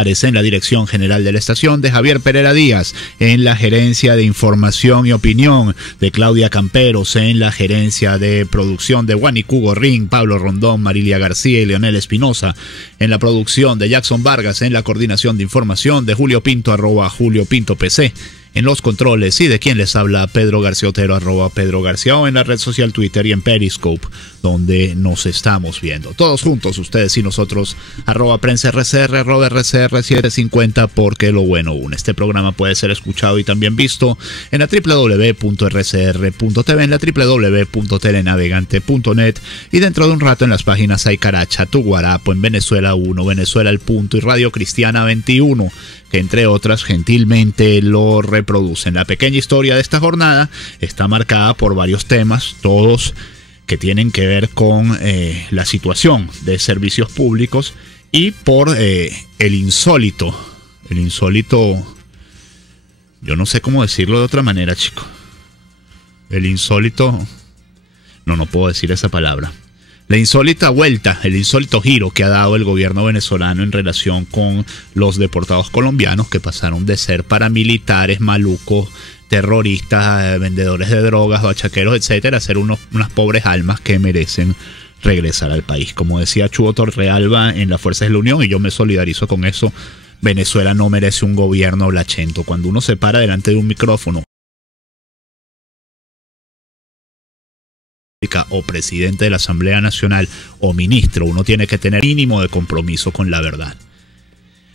en la dirección general de la estación, de Javier Pereira Díaz en la gerencia de información y opinión, de Claudia Camperos en la gerencia de producción, de Guanicu Gorrín, Pablo Rondón, Marilia García y Leonel Espinosa en la producción, de Jackson Vargas en la coordinación de información, de Julio Pinto @JulioPintoPC en los controles, y de quien les habla, Pedro García Otero @Pedro García, o en la red social Twitter y en Periscope, donde nos estamos viendo todos juntos, ustedes y nosotros, @PrensaRCR, @RCR750, porque lo bueno une. Este programa puede ser escuchado y también visto en la www.rcr.tv, en la www.telenavegante.net, y dentro de un rato en las páginas Aicaracha, Tuguarapo, en Venezuela 1, Venezuela El Punto y Radio Cristiana 21, que entre otras gentilmente lo reproducen. La pequeña historia de esta jornada está marcada por varios temas, todos que tienen que ver con la situación de servicios públicos y por el insólito, yo no sé cómo decirlo de otra manera, chico. El insólito, no puedo decir esa palabra. La insólita vuelta, el insólito giro que ha dado el gobierno venezolano en relación con los deportados colombianos, que pasaron de ser paramilitares, malucos, terroristas, vendedores de drogas, bachaqueros, etcétera, a ser unas pobres almas que merecen regresar al país. Como decía Chugo Torrealba en las Fuerzas de la Unión, y yo me solidarizo con eso, Venezuela no merece un gobierno blachento. Cuando uno se para delante de un micrófono o presidente de la Asamblea Nacional o ministro, uno tiene que tener mínimo de compromiso con la verdad.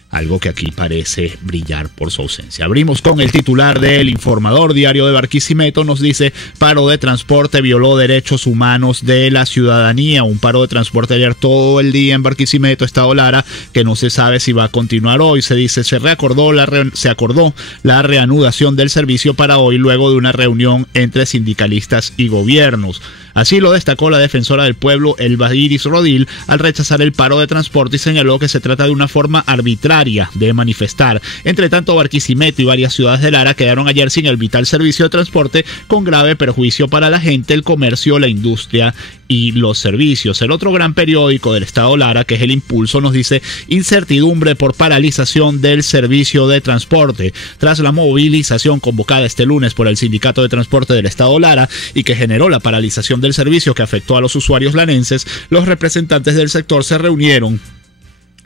Algo que aquí parece brillar por su ausencia. Abrimos con el titular del Informador Diario de Barquisimeto. Nos dice: paro de transporte violó derechos humanos de la ciudadanía. Un paro de transporte ayer todo el día en Barquisimeto, Estado Lara, que no se sabe si va a continuar hoy. Se dice, se acordó la reanudación del servicio para hoy, luego de una reunión entre sindicalistas y gobiernos. Así lo destacó la defensora del pueblo, Elba Iris Rodil, al rechazar el paro de transporte, y señaló que se trata de una forma arbitraria de manifestar. Entre tanto, Barquisimeto y varias ciudades de Lara quedaron ayer sin el vital servicio de transporte, con grave perjuicio para la gente, el comercio, la industria y los servicios. El otro gran periódico del Estado Lara, que es El Impulso, nos dice: incertidumbre por paralización del servicio de transporte. Tras la movilización convocada este lunes por el Sindicato de Transporte del Estado Lara y que generó la paralización del servicio que afectó a los usuarios larenses, los representantes del sector se reunieron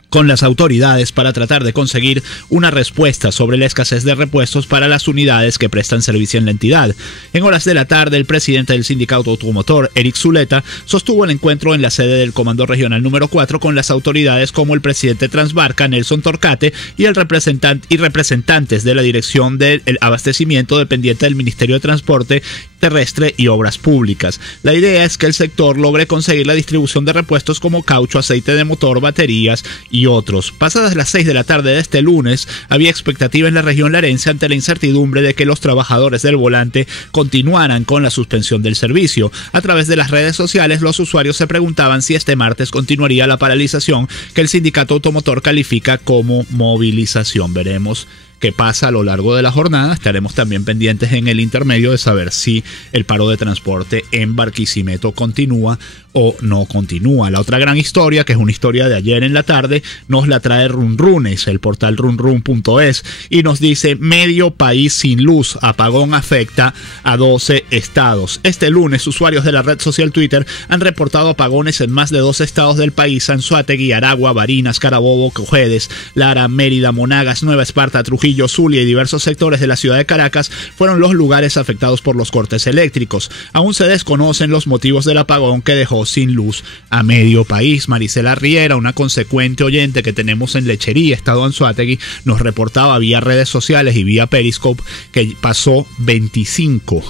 con las autoridades para tratar de conseguir una respuesta sobre la escasez de repuestos para las unidades que prestan servicio en la entidad. En horas de la tarde, el presidente del sindicato automotor, Eric Zuleta, sostuvo el encuentro en la sede del Comando Regional número 4 con las autoridades como el presidente Transbarca, Nelson Torcate, y representantes de la Dirección del Abastecimiento dependiente del Ministerio de Transporte Terrestre y Obras Públicas. La idea es que el sector logre conseguir la distribución de repuestos como caucho, aceite de motor, baterías y otros. Pasadas las 6 de la tarde de este lunes, había expectativa en la región larense ante la incertidumbre de que los trabajadores del volante continuaran con la suspensión del servicio. A través de las redes sociales, los usuarios se preguntaban si este martes continuaría la paralización que el sindicato automotor califica como movilización. Veremos qué pasa a lo largo de la jornada. Estaremos también pendientes en el intermedio de saber si el paro de transporte en Barquisimeto continúa o no continúa. La otra gran historia, que es una historia de ayer en la tarde, nos la trae Runrunes, el portal runrun.es, y nos dice: medio país sin luz, apagón afecta a 12 estados. Este lunes, usuarios de la red social Twitter han reportado apagones en más de 12 estados del país: Anzoátegui, Aragua, Barinas, Carabobo, Cojedes, Lara, Mérida, Monagas, Nueva Esparta, Trujillo, Zulia y diversos sectores de la ciudad de Caracas fueron los lugares afectados por los cortes eléctricos. Aún se desconocen los motivos del apagón que dejó sin luz a medio país. Marisela Riera, una consecuente oyente que tenemos en Lechería, Estado Anzoátegui, nos reportaba vía redes sociales y vía Periscope que pasó 25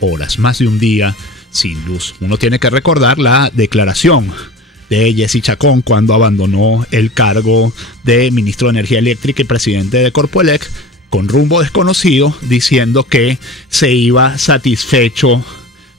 horas, más de un día sin luz. Uno tiene que recordar la declaración de Jessy Chacón cuando abandonó el cargo de ministro de Energía Eléctrica y presidente de Corpoelec, con rumbo desconocido, diciendo que se iba satisfecho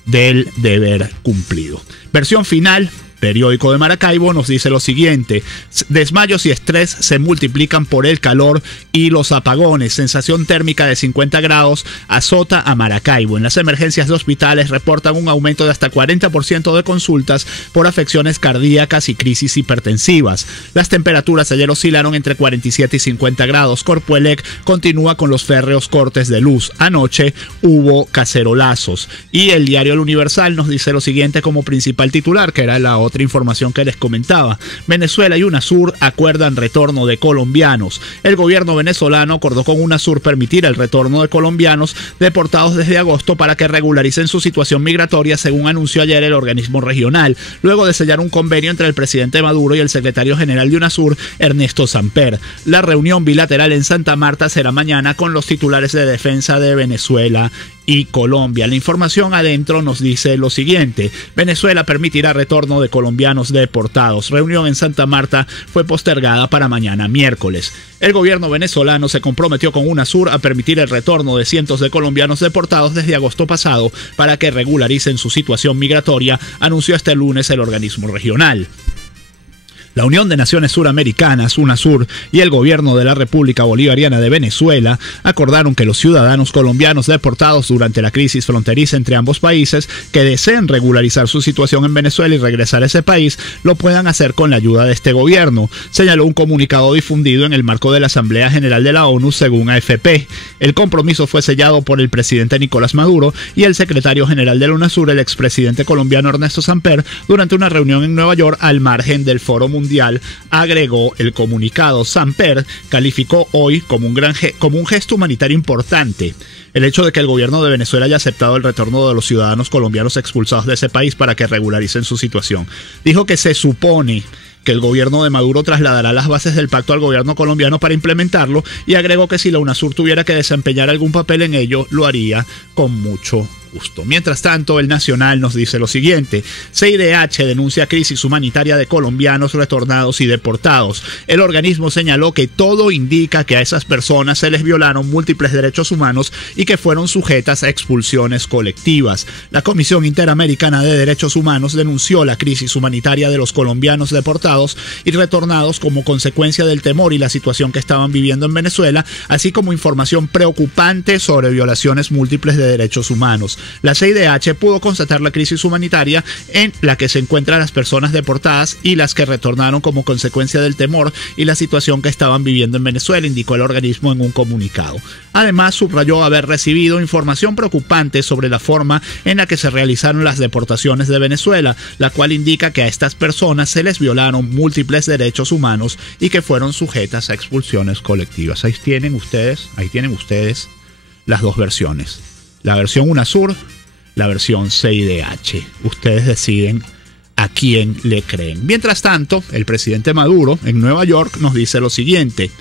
del deber cumplido. Versión final Periódico de Maracaibo nos dice lo siguiente: desmayos y estrés se multiplican por el calor y los apagones. Sensación térmica de 50 grados azota a Maracaibo. En las emergencias de hospitales reportan un aumento de hasta 40% de consultas por afecciones cardíacas y crisis hipertensivas. Las temperaturas ayer oscilaron entre 47 y 50 grados. Corpoelec continúa con los férreos cortes de luz. Anoche hubo cacerolazos. Y el diario El Universal nos dice lo siguiente como principal titular, que era la otra información que les comentaba. Venezuela y UNASUR acuerdan retorno de colombianos. El gobierno venezolano acordó con UNASUR permitir el retorno de colombianos deportados desde agosto para que regularicen su situación migratoria, según anunció ayer el organismo regional, luego de sellar un convenio entre el presidente Maduro y el secretario general de UNASUR, Ernesto Samper. La reunión bilateral en Santa Marta será mañana con los titulares de defensa de Venezuela y Colombia. La información adentro nos dice lo siguiente: Venezuela permitirá retorno de colombianos deportados. Reunión en Santa Marta fue postergada para mañana miércoles. El gobierno venezolano se comprometió con UNASUR a permitir el retorno de cientos de colombianos deportados desde agosto pasado para que regularicen su situación migratoria, anunció este lunes el organismo regional. La Unión de Naciones Suramericanas, UNASUR, y el gobierno de la República Bolivariana de Venezuela acordaron que los ciudadanos colombianos deportados durante la crisis fronteriza entre ambos países que deseen regularizar su situación en Venezuela y regresar a ese país lo puedan hacer con la ayuda de este gobierno, señaló un comunicado difundido en el marco de la Asamblea General de la ONU, según AFP. El compromiso fue sellado por el presidente Nicolás Maduro y el secretario general de la UNASUR, el expresidente colombiano Ernesto Samper, durante una reunión en Nueva York al margen del Foro Mundial, agregó el comunicado. Samper calificó hoy como un gesto humanitario importante el hecho de que el gobierno de Venezuela haya aceptado el retorno de los ciudadanos colombianos expulsados de ese país para que regularicen su situación. Dijo que se supone que el gobierno de Maduro trasladará las bases del pacto al gobierno colombiano para implementarlo, y agregó que si la UNASUR tuviera que desempeñar algún papel en ello, lo haría con mucho gusto. Mientras tanto, el Nacional nos dice lo siguiente: CIDH denuncia crisis humanitaria de colombianos retornados y deportados. El organismo señaló que todo indica que a esas personas se les violaron múltiples derechos humanos y que fueron sujetas a expulsiones colectivas. La Comisión Interamericana de Derechos Humanos denunció la crisis humanitaria de los colombianos deportados y retornados como consecuencia del temor y la situación que estaban viviendo en Venezuela, así como información preocupante sobre violaciones múltiples de derechos humanos. La CIDH pudo constatar la crisis humanitaria en la que se encuentran las personas deportadas y las que retornaron como consecuencia del temor y la situación que estaban viviendo en Venezuela, indicó el organismo en un comunicado. Además, subrayó haber recibido información preocupante sobre la forma en la que se realizaron las deportaciones de Venezuela, la cual indica que a estas personas se les violaron múltiples derechos humanos y que fueron sujetas a expulsiones colectivas. Ahí tienen ustedes las dos versiones. La versión UNASUR, la versión CIDH. Ustedes deciden a quién le creen. Mientras tanto, el presidente Maduro en Nueva York nos dice lo siguiente: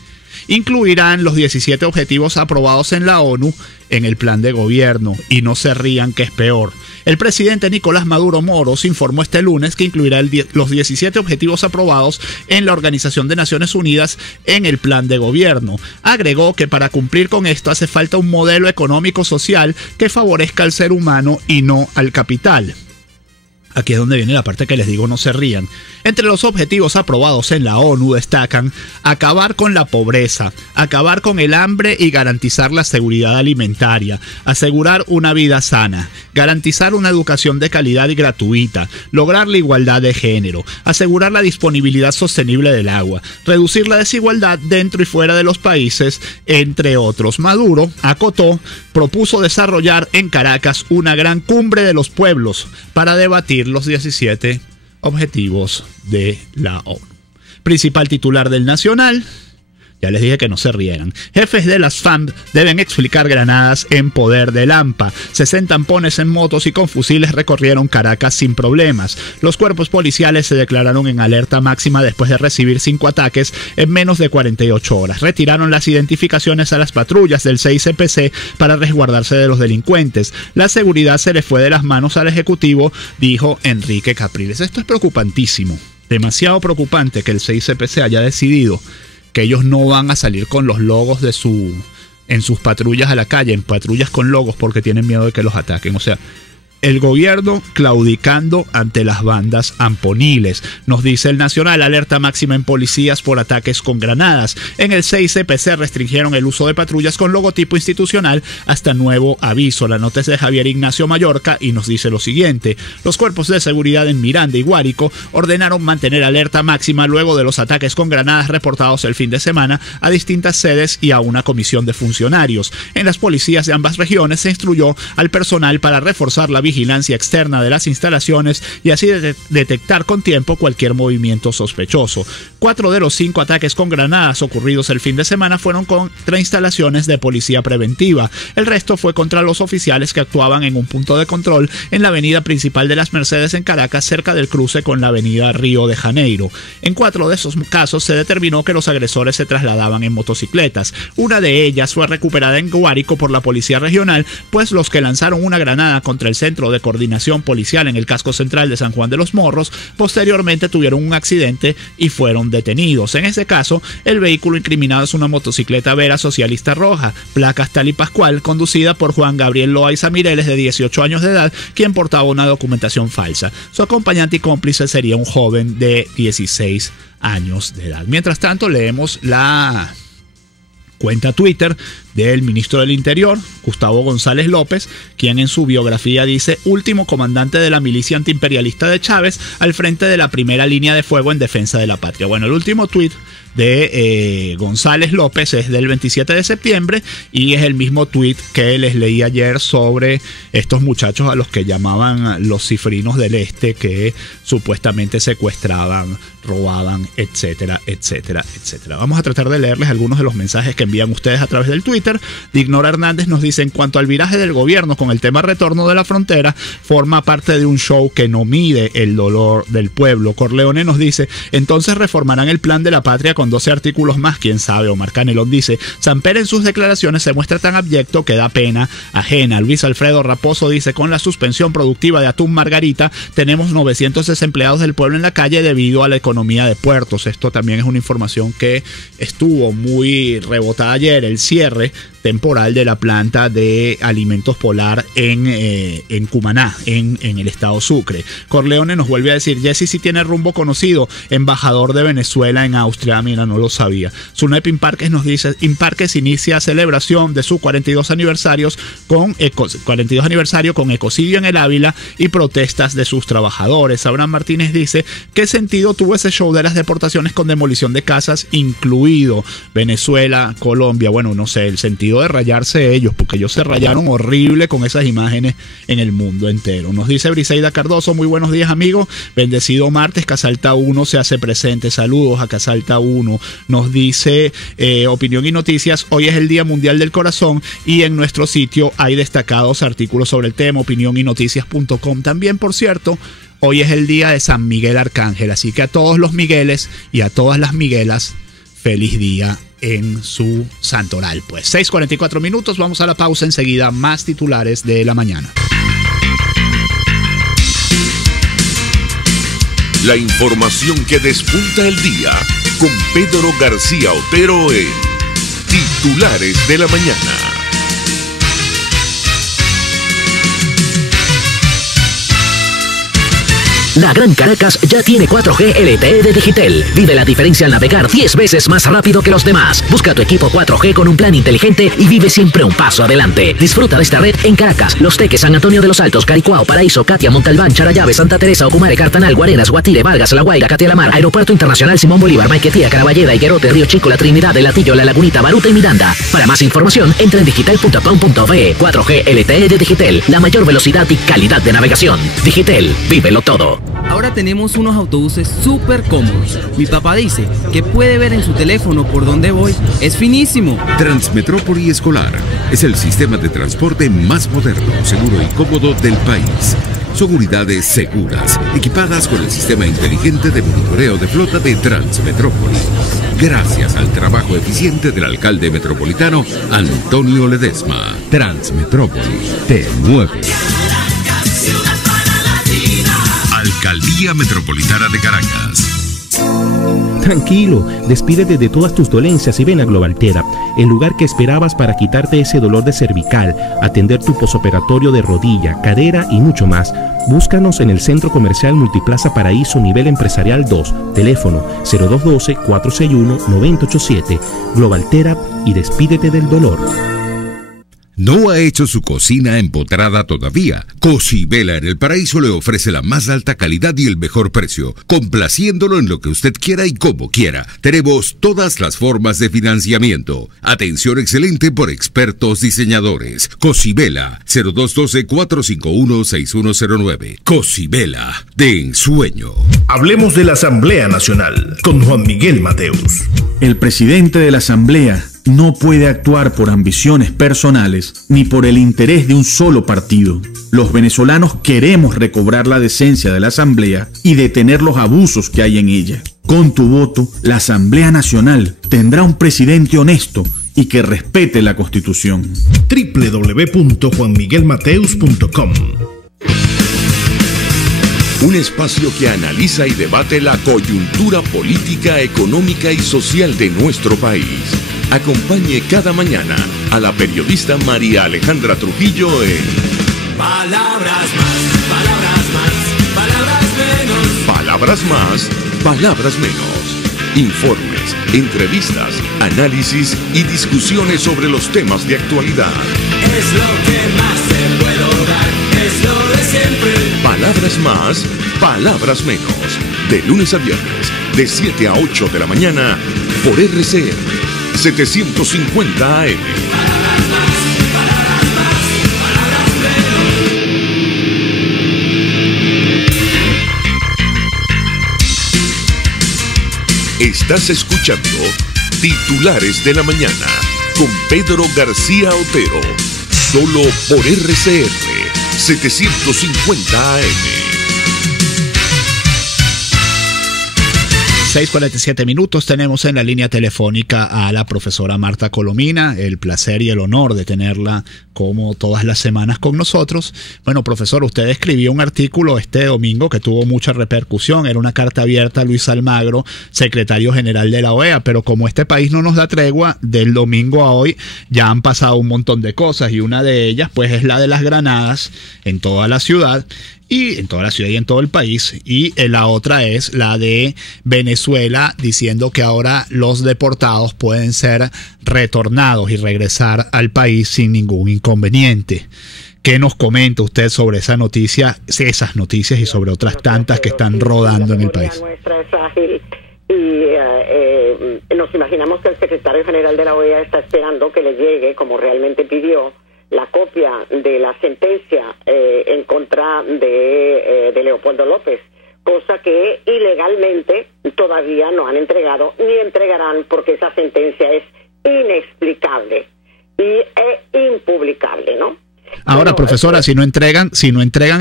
incluirán los 17 objetivos aprobados en la ONU en el plan de gobierno, y no se rían que es peor. El presidente Nicolás Maduro Moros informó este lunes que incluirá los 17 objetivos aprobados en la Organización de Naciones Unidas en el plan de gobierno. Agregó que para cumplir con esto hace falta un modelo económico-social que favorezca al ser humano y no al capital. Aquí es donde viene la parte que les digo, no se rían. Entre los objetivos aprobados en la ONU destacan acabar con la pobreza, acabar con el hambre y garantizar la seguridad alimentaria, asegurar una vida sana, garantizar una educación de calidad y gratuita, lograr la igualdad de género, asegurar la disponibilidad sostenible del agua, reducir la desigualdad dentro y fuera de los países, entre otros. Maduro acotó, propuso desarrollar en Caracas una gran cumbre de los pueblos para debatir los 17 objetivos de la ONU. Principal titular del Nacional: ya les dije que no se rieran. Jefes de las FARC deben explicar granadas en poder de Lampa. 60 ampones en motos y con fusiles recorrieron Caracas sin problemas. Los cuerpos policiales se declararon en alerta máxima después de recibir 5 ataques en menos de 48 horas. Retiraron las identificaciones a las patrullas del CICPC para resguardarse de los delincuentes. La seguridad se le fue de las manos al Ejecutivo, dijo Enrique Capriles. Esto es preocupantísimo. Demasiado preocupante que el CICPC haya decidido que ellos no van a salir con los logos en sus patrullas a la calle, en patrullas con logos, porque tienen miedo de que los ataquen. O sea, El gobierno claudicando ante las bandas amponiles. Nos dice el Nacional, alerta máxima en policías por ataques con granadas. En el 6CPC restringieron el uso de patrullas con logotipo institucional hasta nuevo aviso. La nota es de Javier Ignacio Mallorca y nos dice lo siguiente. Los cuerpos de seguridad en Miranda y Guárico ordenaron mantener alerta máxima luego de los ataques con granadas reportados el fin de semana a distintas sedes y a una comisión de funcionarios. En las policías de ambas regiones se instruyó al personal para reforzar la vigilancia externa de las instalaciones y así detectar con tiempo cualquier movimiento sospechoso. 4 de los 5 ataques con granadas ocurridos el fin de semana fueron contra instalaciones de policía preventiva. El resto fue contra los oficiales que actuaban en un punto de control en la avenida principal de las Mercedes en Caracas, cerca del cruce con la avenida Río de Janeiro. En 4 de esos casos se determinó que los agresores se trasladaban en motocicletas. Una de ellas fue recuperada en Guárico por la policía regional, pues los que lanzaron una granada contra el Centro de Coordinación Policial en el casco central de San Juan de los Morros posteriormente tuvieron un accidente y fueron detenidos. En ese caso, el vehículo incriminado es una motocicleta Vera Socialista roja, placas Tal y Pascual, conducida por Juan Gabriel Loaiza Mireles, de 18 años de edad, quien portaba una documentación falsa. Su acompañante y cómplice sería un joven de 16 años de edad. Mientras tanto, leemos la cuenta Twitter del ministro del Interior, Gustavo González López, quien en su biografía dice: último comandante de la milicia antiimperialista de Chávez, al frente de la primera línea de fuego en defensa de la patria. Bueno, el último tuit de González López es del 27 de septiembre y es el mismo tuit que les leí ayer sobre estos muchachos a los que llamaban los cifrinos del este, que supuestamente secuestraban, robaban, etcétera, etcétera, etcétera. Vamos a tratar de leerles algunos de los mensajes que envían ustedes a través del Twitter. Dignora Hernández nos dice: en cuanto al viraje del gobierno con el tema retorno de la frontera, forma parte de un show que no mide el dolor del pueblo. Corleone nos dice: entonces reformarán el plan de la patria con 12 artículos más, quién sabe. Omar Canelón dice: Samper en sus declaraciones se muestra tan abyecto que da pena ajena. Luis Alfredo Raposo dice: con la suspensión productiva de atún Margarita tenemos 900 desempleados del pueblo en la calle debido a la economía de puertos. Esto también es una información que estuvo muy rebotada ayer, el cierre temporal de la planta de alimentos Polar en Cumaná, en el estado Sucre. Corleone nos vuelve a decir: Jesse sí tiene rumbo conocido, embajador de Venezuela en Austria. Mira, no lo sabía. Sunep Imparques nos dice: Imparques inicia celebración de su 42 aniversario con ecocidio en el Ávila y protestas de sus trabajadores. Abraham Martínez dice: ¿qué sentido tuvo ese show de las deportaciones con demolición de casas, incluido Venezuela, Colombia? Bueno, no sé, el sentido de rayarse ellos, porque ellos se rayaron horrible con esas imágenes en el mundo entero. Nos dice Briseida Cardoso: muy buenos días, amigos, bendecido martes, Casalta 1 se hace presente, saludos a Casalta 1. Nos dice Opinión y Noticias: hoy es el Día Mundial del Corazón y en nuestro sitio hay destacados artículos sobre el tema, opinionynoticias.com. También, por cierto, hoy es el día de San Miguel Arcángel, así que a todos los Migueles y a todas las Miguelas, feliz día en su santoral. Pues 6:44 minutos, vamos a la pausa, enseguida más titulares de la mañana. La información que despunta el día con Pedro García Otero en Titulares de la Mañana. La Gran Caracas ya tiene 4G LTE de Digitel. Vive la diferencia al navegar 10 veces más rápido que los demás. Busca tu equipo 4G con un plan inteligente y vive siempre un paso adelante. Disfruta de esta red en Caracas, Los Teques, San Antonio de los Altos, Caricuao, Paraíso, Catia, Montalbán, Charallave, Santa Teresa, Ocumare, Cartanal, Guarenas, Guatire, Vargas, La Guaira, Catialamar, Aeropuerto Internacional Simón Bolívar, Maiquetía, Caraballeda, Higuerote, Río Chico, La Trinidad, El Latillo, La Lagunita, Baruta y Miranda. Para más información, entra en digital.com.be. 4G LTE de Digitel, la mayor velocidad y calidad de navegación. Digitel, vívelo todo. Ahora tenemos unos autobuses súper cómodos. Mi papá dice que puede ver en su teléfono por dónde voy. Es finísimo. Transmetrópoli Escolar es el sistema de transporte más moderno, seguro y cómodo del país. Son unidades seguras, equipadas con el sistema inteligente de monitoreo de flota de Transmetrópoli. Gracias al trabajo eficiente del alcalde metropolitano Antonio Ledesma. Transmetrópoli te mueve. Alcaldía Metropolitana de Caracas. Tranquilo, despídete de todas tus dolencias y ven a Globaltera, el lugar que esperabas para quitarte ese dolor de cervical, atender tu posoperatorio de rodilla, cadera y mucho más. Búscanos en el Centro Comercial Multiplaza Paraíso Nivel Empresarial 2, teléfono 0212-461-9087, Globaltera y despídete del dolor. ¿No ha hecho su cocina empotrada todavía? Cocibela en el Paraíso le ofrece la más alta calidad y el mejor precio, complaciéndolo en lo que usted quiera y como quiera. Tenemos todas las formas de financiamiento. Atención excelente por expertos diseñadores. Cocibela, 0212-451-6109. Cocibela, de ensueño. Hablemos de la Asamblea Nacional con Juan Miguel Mateus. El presidente de la Asamblea no puede actuar por ambiciones personales ni por el interés de un solo partido. Los venezolanos queremos recobrar la decencia de la Asamblea y detener los abusos que hay en ella. Con tu voto, la Asamblea Nacional tendrá un presidente honesto y que respete la Constitución. www.juanmiguelmateus.com. Un espacio que analiza y debate la coyuntura política, económica y social de nuestro país. Acompañe cada mañana a la periodista María Alejandra Trujillo en Palabras más, palabras menos. Palabras más, palabras menos. Informes, entrevistas, análisis y discusiones sobre los temas de actualidad. Es lo que más se puede dar, es lo de siempre. Palabras más, palabras menos. De lunes a viernes, de 7 a 8 de la mañana, por RCN 750 AM. Estás escuchando Titulares de la Mañana con Pedro García Otero, solo por RCN 750 AM. 6:47 minutos, tenemos en la línea telefónica a la profesora Marta Colomina, el placer y el honor de tenerla como todas las semanas con nosotros. Bueno, profesor, usted escribió un artículo este domingo que tuvo mucha repercusión, era una carta abierta a Luis Almagro, secretario general de la OEA, pero como este país no nos da tregua, del domingo a hoy ya han pasado un montón de cosas y una de ellas pues es la de las granadas en toda la ciudad. Y en toda la ciudad y en todo el país. Y la otra es la de Venezuela diciendo que ahora los deportados pueden ser retornados y regresar al país sin ningún inconveniente. ¿Qué nos comenta usted sobre esa noticia, esas noticias y sobre otras tantas que están rodando en el país? Nuestra es ágil y nos imaginamos que el secretario general de la OEA está esperando que le llegue, como realmente pidió, la copia de la sentencia en contra de Leopoldo López, cosa que ilegalmente todavía no han entregado ni entregarán porque esa sentencia es inexplicable y impublicable, ¿no? Ahora, bueno, profesora, si no entregan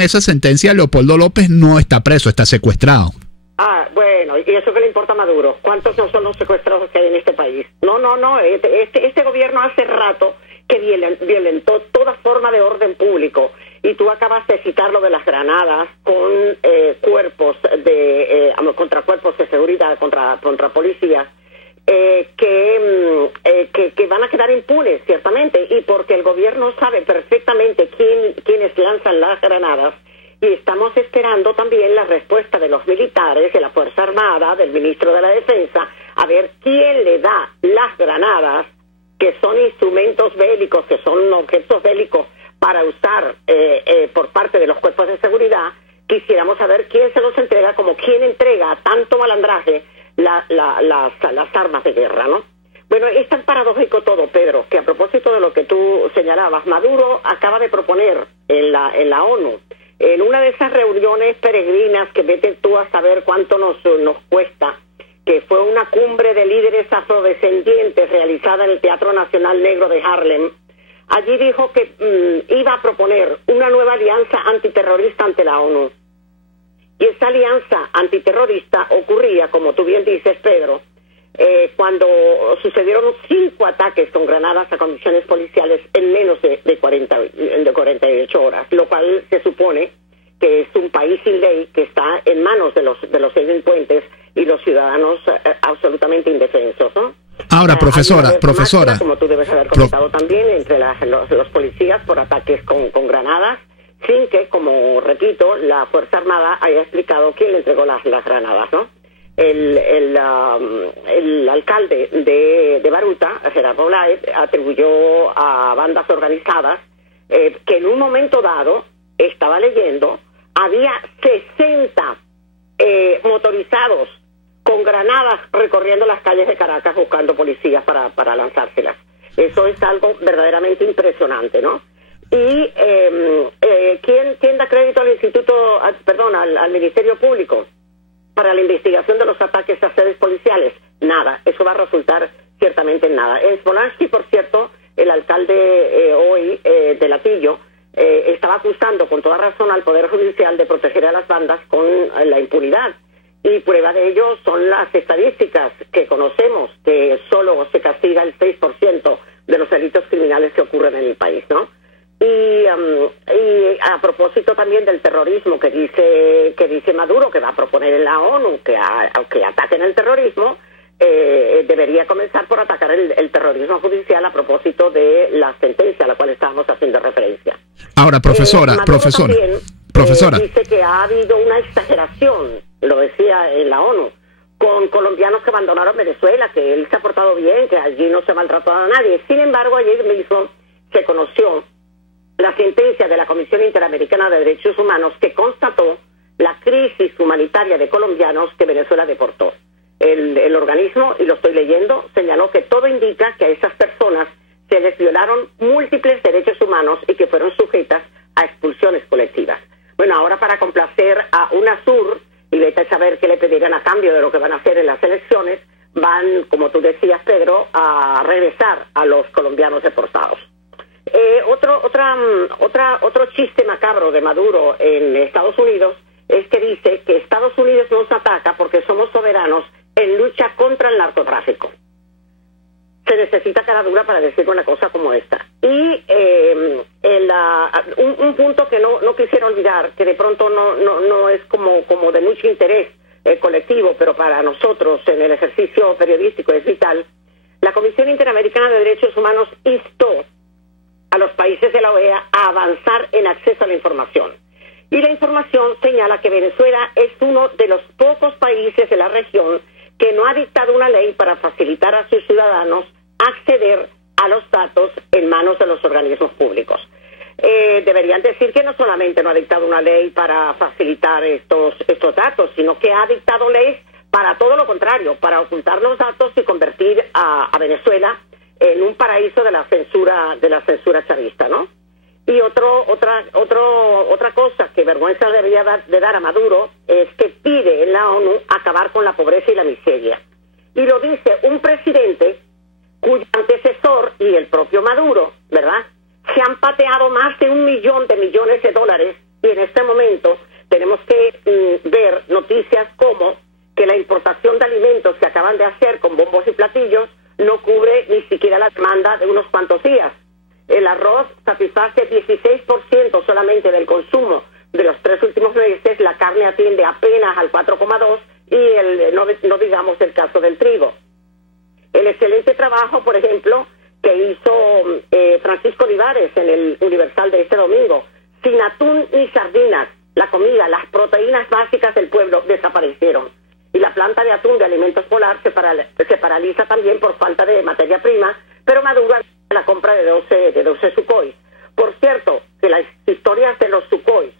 esa sentencia, Leopoldo López no está preso, está secuestrado. Ah, bueno, ¿y eso qué le importa a Maduro? ¿Cuántos no son los secuestrados que hay en este país? No, este gobierno hace rato que violentó toda forma de orden público, y tú acabas de citar lo de las granadas con contra cuerpos de seguridad, contra policías, que van a quedar impunes, ciertamente, y porque el gobierno sabe perfectamente quiénes lanzan las granadas, y estamos esperando también la respuesta de los militares, de la Fuerza Armada, del ministro de la Defensa, a ver quién le da las granadas, que son instrumentos bélicos, que son objetos bélicos para usar por parte de los cuerpos de seguridad. Quisiéramos saber quién se los entrega, como quién entrega a tanto malandraje las armas de guerra, ¿no? Bueno, es tan paradójico todo, Pedro, que a propósito de lo que tú señalabas, Maduro acaba de proponer en la ONU, en una de esas reuniones peregrinas que vete tú a saber cuánto nos cuesta, que fue una cumbre de líderes afrodescendientes realizada en el Teatro Nacional Negro de Harlem. Allí dijo que iba a proponer una nueva alianza antiterrorista ante la ONU. Y esa alianza antiterrorista ocurría, como tú bien dices, Pedro, cuando sucedieron 5 ataques con granadas a condiciones policiales en menos de 48 horas, lo cual se supone que es un país sin ley, que está en manos de los delincuentes y los ciudadanos absolutamente indefensos, ¿no? Ahora, profesora, máxima, como tú debes haber comentado también, entre los policías por ataques con granadas, sin que, como repito, la Fuerza Armada haya explicado quién le entregó las granadas, ¿no? El alcalde de Baruta, Gerardo Bláez, atribuyó a bandas organizadas que en un momento dado, estaba leyendo, había 60 motorizados con granadas recorriendo las calles de Caracas buscando policías para lanzárselas. Eso es algo verdaderamente impresionante, ¿no? Y ¿quién da crédito al Ministerio Público para la investigación de los ataques a sedes policiales? Nada, eso va a resultar ciertamente en nada. En Smolansky, por cierto, el alcalde hoy de Latillo estaba acusando con toda razón al Poder Judicial de proteger a las bandas con la impunidad. Y prueba de ello son las estadísticas que conocemos, que solo se castiga el 6% de los delitos criminales que ocurren en el país, ¿no? Y a propósito también del terrorismo que dice Maduro, que va a proponer en la ONU que ataquen el terrorismo, debería comenzar por atacar el terrorismo judicial a propósito de la sentencia a la cual estábamos haciendo referencia. Ahora, profesora. Dice que ha habido una exageración, lo decía en la ONU, con colombianos que abandonaron Venezuela, que él se ha portado bien, que allí no se ha maltratado a nadie. Sin embargo, ayer mismo se conoció la sentencia de la Comisión Interamericana de Derechos Humanos que constató la crisis humanitaria de colombianos que Venezuela deportó. El organismo, y lo estoy leyendo, señaló que todo indica que a esas personas se les violaron múltiples derechos humanos y que fueron sujetas a expulsiones colectivas. Bueno, ahora para complacer a UNASUR, y vete a saber qué le pedirán a cambio de lo que van a hacer en las elecciones, van, como tú decías, Pedro, a regresar a los colombianos deportados. Otro chiste macabro de Maduro en Estados Unidos es que dice que Estados Unidos nos ataca porque somos soberanos en lucha contra el narcotráfico. Se necesita cara dura para decir una cosa como esta. Y un punto que no quisiera olvidar, que de pronto no es como de mucho interés colectivo, pero para nosotros en el ejercicio periodístico es vital. La Comisión Interamericana de Derechos Humanos instó a los países de la OEA a avanzar en acceso a la información. Y la información señala que Venezuela es uno de los pocos países de la región que no ha dictado una ley para facilitar a sus ciudadanos acceder a los datos en manos de los organismos públicos. Deberían decir que no solamente no ha dictado una ley para facilitar estos datos, sino que ha dictado leyes para todo lo contrario, para ocultar los datos y convertir a Venezuela en un paraíso de la censura chavista, ¿no? Y otra cosa que vergüenza debería de dar a Maduro es que pide en la ONU acabar con la pobreza y la miseria. Y lo dice un presidente cuyo antecesor y el propio Maduro, ¿verdad?, se han pateado más de 1 millón de millones de dólares, y en este momento tenemos que ver noticias como que la importación de alimentos que acaban de hacer con bombos y platillos no cubre ni siquiera la demanda de unos cuantos días. El arroz satisface 16% solamente del consumo de los 3 últimos meses, la carne atiende apenas al 4,2% y no digamos el caso del trigo. El excelente trabajo, por ejemplo, que hizo Francisco Olivares en el Universal de este domingo. Sin atún ni sardinas, la comida, las proteínas básicas del pueblo desaparecieron. Y la planta de atún de Alimentos Polar se paraliza también por falta de materia prima, pero Maduro la compra de 12 Sukhois. Por cierto, que las historias de los Sukhois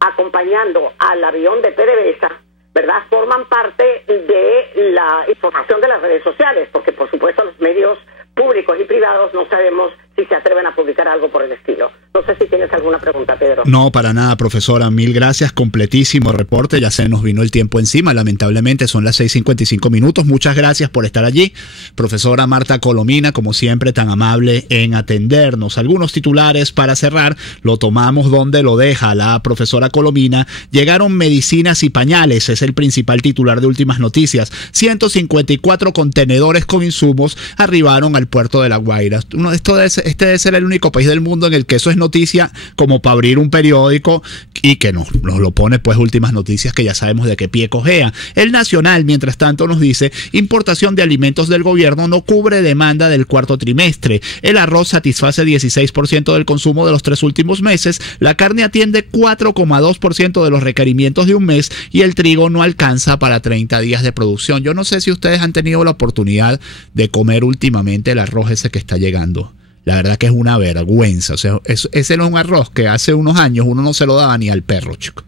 acompañando al avión de PDVSA, ¿verdad?, forman parte de la información de las redes sociales, porque por supuesto los medios públicos y privados no sabemos si se atreven a publicar algo por el estilo. No sé si tienes alguna pregunta, Pedro. No, para nada, profesora. Mil gracias. Completísimo reporte. Ya se nos vino el tiempo encima. Lamentablemente son las 6:55 minutos. Muchas gracias por estar allí. Profesora Marta Colomina, como siempre, tan amable en atendernos. Algunos titulares para cerrar. Lo tomamos donde lo deja la profesora Colomina. Llegaron medicinas y pañales. Es el principal titular de Últimas Noticias. 154 contenedores con insumos arribaron al puerto de La Guaira. Esto este debe ser el único país del mundo en el que eso es noticia como para abrir un periódico y que nos lo pone pues últimas noticias que ya sabemos de qué pie cojea. El Nacional, mientras tanto, nos dice: importación de alimentos del gobierno no cubre demanda del cuarto trimestre. El arroz satisface 16% del consumo de los 3 últimos meses, la carne atiende 4,2% de los requerimientos de un mes y el trigo no alcanza para 30 días de producción. Yo no sé si ustedes han tenido la oportunidad de comer últimamente el arroz ese que está llegando. La verdad que es una vergüenza. O sea, ese no es un arroz que hace unos años uno no se lo daba ni al perro, chico.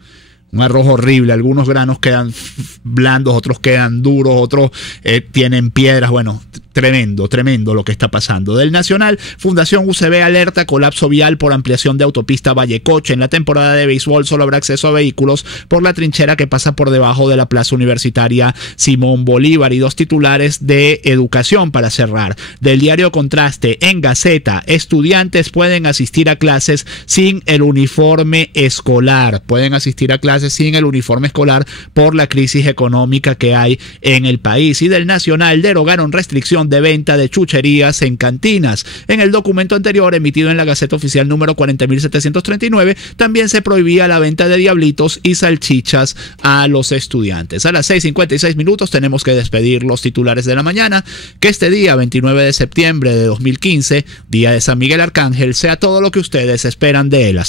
Un arroz horrible, algunos granos quedan blandos, otros quedan duros, otros tienen piedras. Bueno, tremendo lo que está pasando. Del Nacional, Fundación UCB alerta colapso vial por ampliación de autopista Vallecoche. En la temporada de béisbol solo habrá acceso a vehículos por la trinchera que pasa por debajo de la plaza universitaria Simón Bolívar. Y 2 titulares de educación para cerrar. Del diario Contraste, en Gaceta, estudiantes pueden asistir a clases sin el uniforme escolar. Pueden asistir a clases sin el uniforme escolar por la crisis económica que hay en el país. Y del Nacional, derogaron restricción de venta de chucherías en cantinas. En el documento anterior, emitido en la Gaceta Oficial número 40.739, también se prohibía la venta de diablitos y salchichas a los estudiantes. A las 6:56 tenemos que despedir los titulares de la mañana. Que este día, 29 de septiembre de 2015, día de San Miguel Arcángel, sea todo lo que ustedes esperan de él.